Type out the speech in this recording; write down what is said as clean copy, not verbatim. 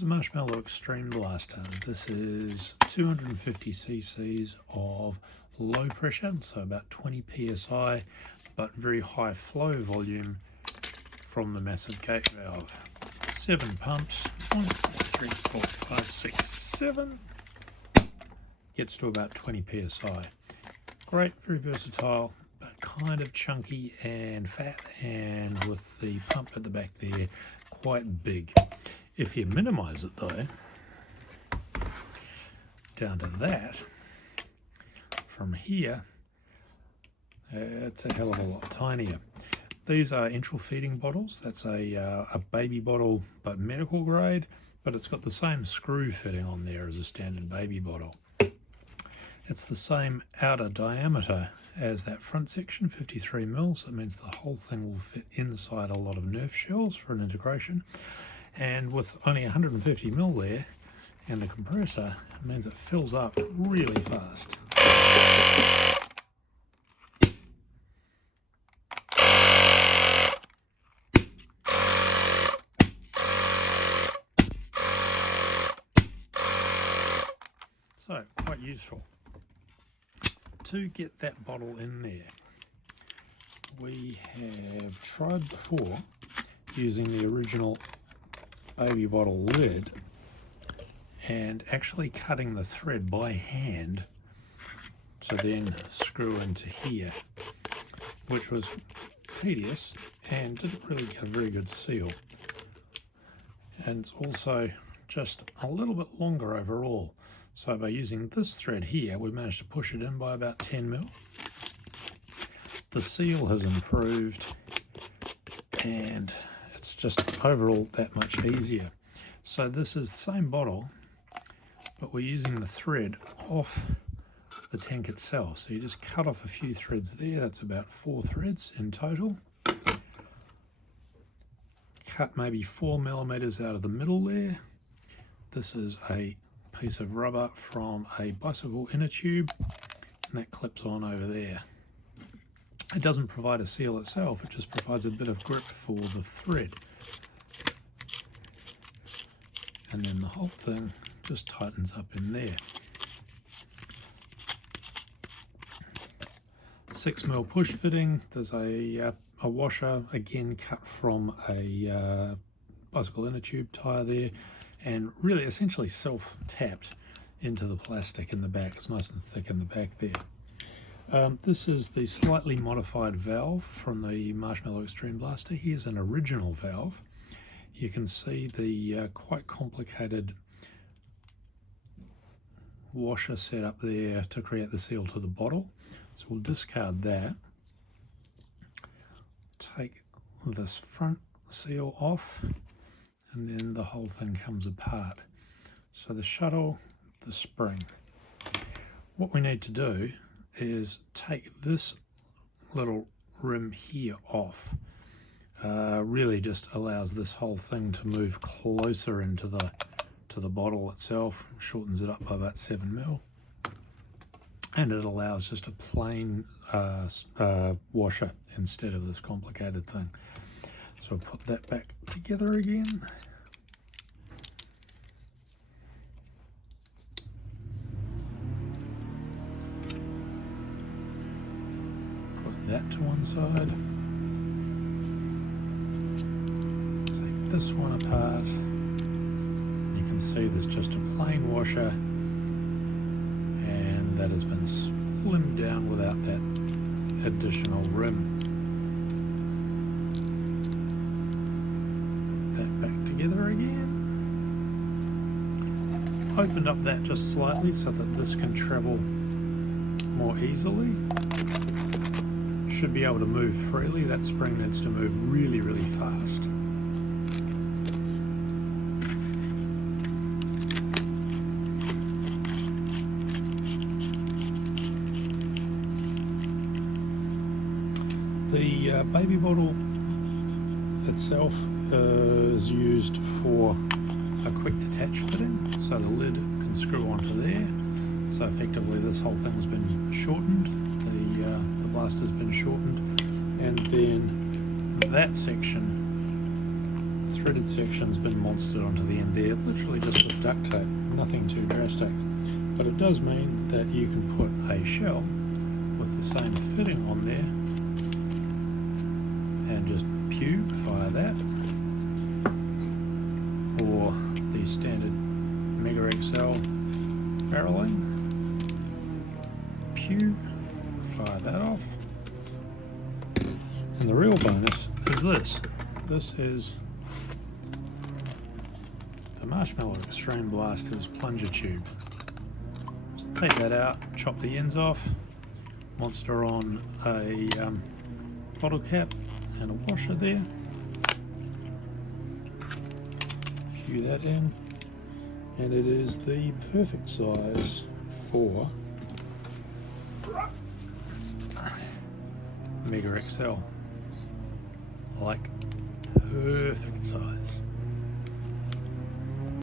is a Marshmallow Extreme Blaster. This is 250 cc's of low pressure, so about 20 psi, but very high flow volume from the massive gate valve. 7 pumps, 1, 2, 3, 4, 5, 6, 7, gets to about 20 psi. Great, very versatile, but kind of chunky and fat, and with the pump at the back there, quite big. If you minimize it though, down to that, from here, it's a hell of a lot tinier. These are enteral feeding bottles. That's a baby bottle, but medical grade, but it's got the same screw fitting on there as a standard baby bottle. It's the same outer diameter as that front section, 53 mils. So it means the whole thing will fit inside a lot of Nerf shells for an integration. And with only 150 mil there and the compressor, it means it fills up really fast. So, quite useful. To get that bottle in there, we have tried before using the original baby bottle lid and actually cutting the thread by hand to then screw into here, which was tedious and didn't really get a very good seal. And it's also just a little bit longer overall. So by using this thread here, we managed to push it in by about 10 mil. The seal has improved and it's just overall that much easier. So this is the same bottle, but we're using the thread off the tank itself. So you just cut off a few threads there. That's about 4 threads in total. Cut maybe 4 millimeters out of the middle there. This is a piece of rubber from a bicycle inner tube, and that clips on over there. It doesn't provide a seal itself, it just provides a bit of grip for the thread. And then the whole thing just tightens up in there. 6 mil push fitting. There's a washer, again cut from a bicycle inner tube tire there, and really essentially self-tapped into the plastic in the back. It's nice and thick in the back there. This is the slightly modified valve from the Marshmallow Extreme Blaster. Here's an original valve. You can see the quite complicated washer set up there to create the seal to the bottle. So we'll discard that. Take this front seal off, and then the whole thing comes apart. So the shuttle, the spring. What we need to do is take this little rim here off. Really just allows this whole thing to move closer into the bottle itself, shortens it up by about 7 mil, and it allows just a plain washer instead of this complicated thing. So I'll put that back together again. Put that to one side. Take this one apart. You can see there's just a plain washer, and that has been slimmed down without that additional rim. Back together again. Opened up that just slightly so that this can travel more easily. Should be able to move freely. That spring needs to move really, really fast. The baby bottle itself is used for a quick detach fitting, so the lid can screw onto there. So effectively this whole thing has been shortened, the blaster's been shortened, and then that section threaded section's been monstered onto the end there, literally just with duct tape, nothing too drastic. But it does mean that you can put a shell with the same fitting on there and just pew via that, or the standard MMXB barreling, pew, fire that off. And the real bonus is this. This is the Marshmallow Extreme Blaster's plunger tube. Just take that out, chop the ends off, monster on a bottle cap and a washer there. Pew that in, and it is the perfect size for MMXB. Like, perfect size.